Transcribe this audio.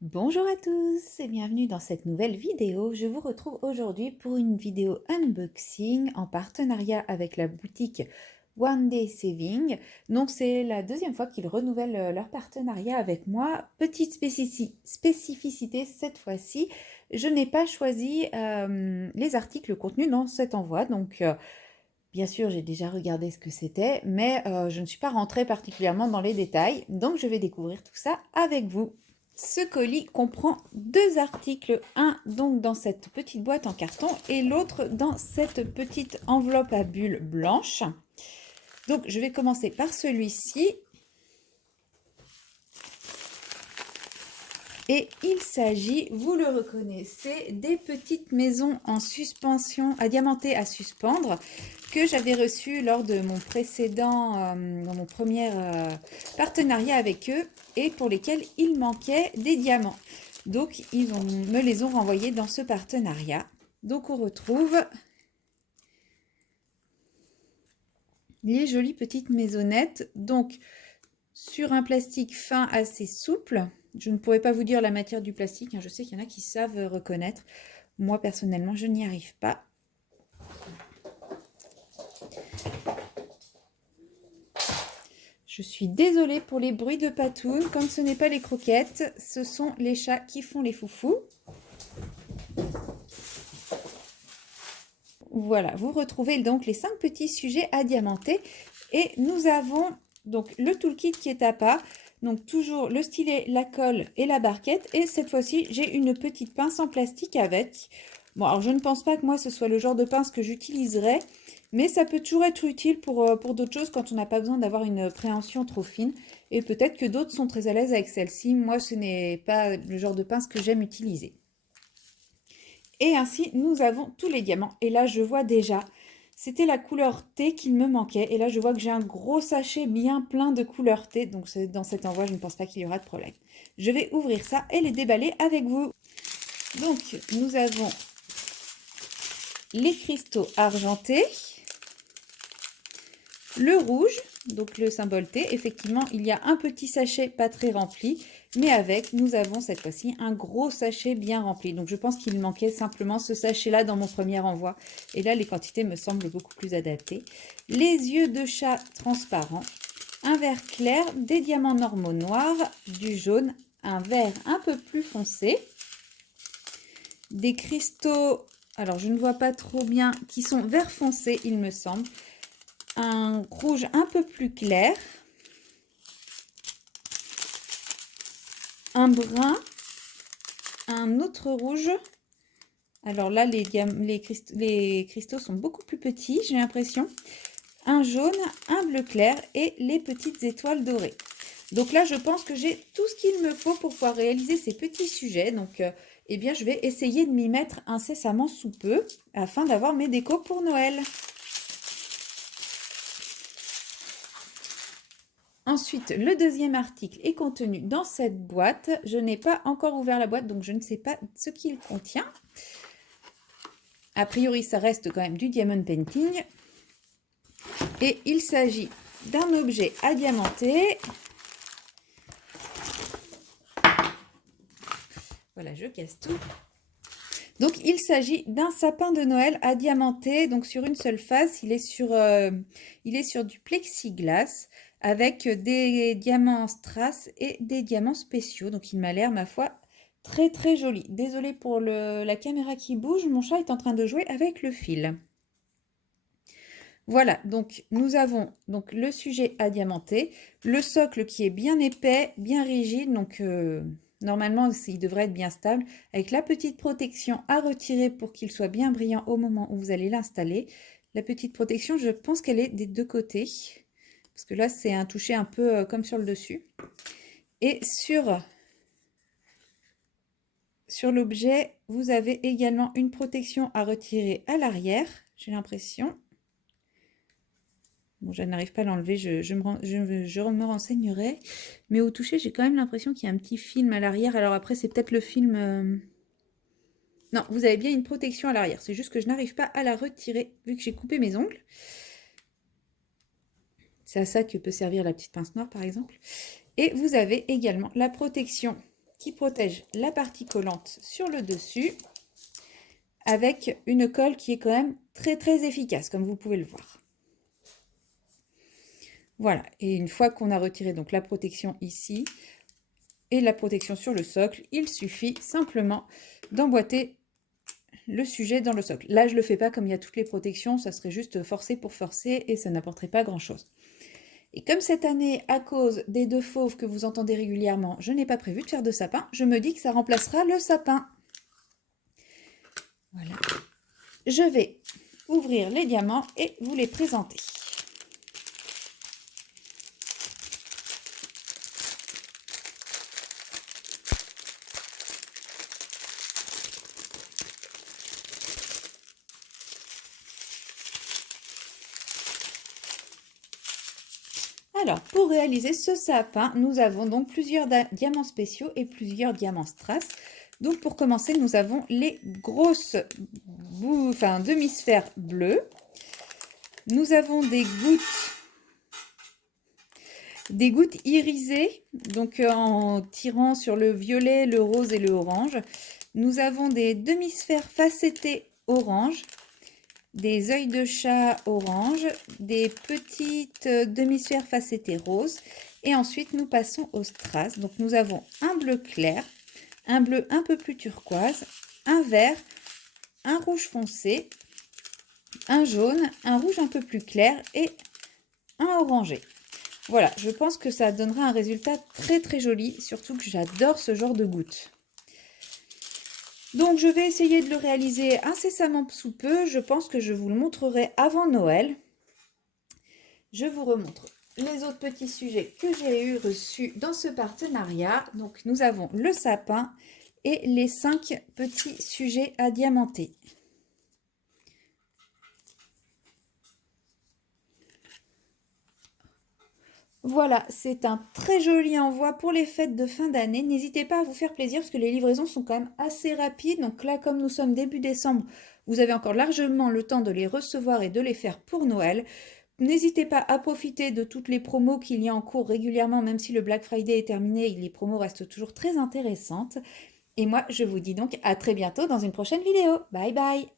Bonjour à tous et bienvenue dans cette nouvelle vidéo. Je vous retrouve aujourd'hui pour une vidéo unboxing en partenariat avec la boutique One Day Saving. Donc c'est la deuxième fois qu'ils renouvellent leur partenariat avec moi. Petite spécificité cette fois-ci, je n'ai pas choisi les articles contenus dans cet envoi. Donc bien sûr, j'ai déjà regardé ce que c'était, mais je ne suis pas rentrée particulièrement dans les détails. Donc je vais découvrir tout ça avec vous. Ce colis comprend deux articles, un donc dans cette petite boîte en carton et l'autre dans cette petite enveloppe à bulles blanche. Donc je vais commencer par celui-ci. Et il s'agit, vous le reconnaissez, des petites maisons en suspension, à diamanter à suspendre, que j'avais reçues lors de mon précédent, dans mon premier partenariat avec eux, et pour lesquels il manquait des diamants. Donc ils me les ont renvoyés dans ce partenariat. Donc on retrouve les jolies petites maisonnettes, donc sur un plastique fin assez souple. Je ne pourrais pas vous dire la matière du plastique, hein. Je sais qu'il y en a qui savent reconnaître. Moi, personnellement, je n'y arrive pas. Je suis désolée pour les bruits de patounes. Comme ce n'est pas les croquettes, ce sont les chats qui font les foufous. Voilà, vous retrouvez donc les 5 petits sujets à diamanter. Et nous avons donc le toolkit qui est à pas. Donc toujours le stylet, la colle et la barquette. Et cette fois-ci, j'ai une petite pince en plastique avec. Bon, alors je ne pense pas que moi, ce soit le genre de pince que j'utiliserai. Mais ça peut toujours être utile pour d'autres choses quand on n'a pas besoin d'avoir une préhension trop fine. Et peut-être que d'autres sont très à l'aise avec celle-ci. Moi, ce n'est pas le genre de pince que j'aime utiliser. Et ainsi, nous avons tous les diamants. Et là, je vois déjà, c'était la couleur thé qu'il me manquait. Et là, je vois que j'ai un gros sachet bien plein de couleur thé. Donc, dans cet envoi, je ne pense pas qu'il y aura de problème. Je vais ouvrir ça et les déballer avec vous. Donc, nous avons les cristaux argentés, le rouge, donc le symbole T. Effectivement, il y a un petit sachet pas très rempli, mais avec, nous avons cette fois-ci un gros sachet bien rempli. Donc je pense qu'il manquait simplement ce sachet-là dans mon premier envoi. Et là, les quantités me semblent beaucoup plus adaptées. Les yeux de chat transparents, un vert clair, des diamants normaux noirs, du jaune, un vert un peu plus foncé, des cristaux, alors je ne vois pas trop bien, qui sont vert foncé, il me semble, un rouge un peu plus clair, un brun, un autre rouge. Alors là, les cristaux sont beaucoup plus petits, j'ai l'impression. Un jaune, un bleu clair et les petites étoiles dorées. Donc là, je pense que j'ai tout ce qu'il me faut pour pouvoir réaliser ces petits sujets. Donc, eh bien, je vais essayer de m'y mettre incessamment sous peu afin d'avoir mes décos pour Noël. Ensuite, le deuxième article est contenu dans cette boîte. Je n'ai pas encore ouvert la boîte, donc je ne sais pas ce qu'il contient. A priori, ça reste quand même du diamond painting. Et il s'agit d'un objet à diamanter. Voilà, je casse tout. Donc, il s'agit d'un sapin de Noël à diamanter. Donc, sur une seule face, il est sur du plexiglas avec des diamants strass et des diamants spéciaux. Donc, il m'a l'air, ma foi, très très joli. Désolée pour la caméra qui bouge. Mon chat est en train de jouer avec le fil. Voilà, donc nous avons donc le sujet à diamanter, le socle qui est bien épais, bien rigide, donc normalement il devrait être bien stable, avec la petite protection à retirer pour qu'il soit bien brillant au moment où vous allez l'installer. La petite protection, je pense qu'elle est des deux côtés, parce que là c'est un toucher un peu comme sur le dessus. Et sur l'objet, vous avez également une protection à retirer à l'arrière, j'ai l'impression. Bon, je n'arrive pas à l'enlever, je me renseignerai. Mais au toucher, j'ai quand même l'impression qu'il y a un petit film à l'arrière. Alors après, c'est peut-être le film... Non, vous avez bien une protection à l'arrière. C'est juste que je n'arrive pas à la retirer, vu que j'ai coupé mes ongles. C'est à ça que peut servir la petite pince noire, par exemple. Et vous avez également la protection qui protège la partie collante sur le dessus avec une colle qui est quand même très efficace, comme vous pouvez le voir. Voilà, et une fois qu'on a retiré donc la protection ici et la protection sur le socle, il suffit simplement d'emboîter le sujet dans le socle. Là, je ne le fais pas comme il y a toutes les protections, ça serait juste forcer pour forcer et ça n'apporterait pas grand-chose. Et comme cette année, à cause des 2 fauves que vous entendez régulièrement, je n'ai pas prévu de faire de sapin, je me dis que ça remplacera le sapin. Voilà. Je vais ouvrir les diamants et vous les présenter. Alors, pour réaliser ce sapin, nous avons donc plusieurs diamants spéciaux et plusieurs diamants strass. Donc, pour commencer, nous avons les grosses demi-sphères bleues. Nous avons des gouttes irisées, donc en tirant sur le violet, le rose et le orange. Nous avons des demi-sphères facettées orange, des œils de chat orange, des petites demi-sphères facettées roses. Et ensuite, nous passons au strass. Donc, nous avons un bleu clair, un bleu un peu plus turquoise, un vert, un rouge foncé, un jaune, un rouge un peu plus clair et un orangé. Voilà, je pense que ça donnera un résultat très joli, surtout que j'adore ce genre de gouttes. Donc je vais essayer de le réaliser incessamment sous peu, je pense que je vous le montrerai avant Noël. Je vous remontre les autres petits sujets que j'ai reçus dans ce partenariat. Donc nous avons le sapin et les 5 petits sujets à diamanter. Voilà, c'est un très joli envoi pour les fêtes de fin d'année. N'hésitez pas à vous faire plaisir parce que les livraisons sont quand même assez rapides. Donc là, comme nous sommes début décembre, vous avez encore largement le temps de les recevoir et de les faire pour Noël. N'hésitez pas à profiter de toutes les promos qu'il y a en cours régulièrement, même si le Black Friday est terminé, les promos restent toujours très intéressantes. Et moi, je vous dis donc à très bientôt dans une prochaine vidéo. Bye bye!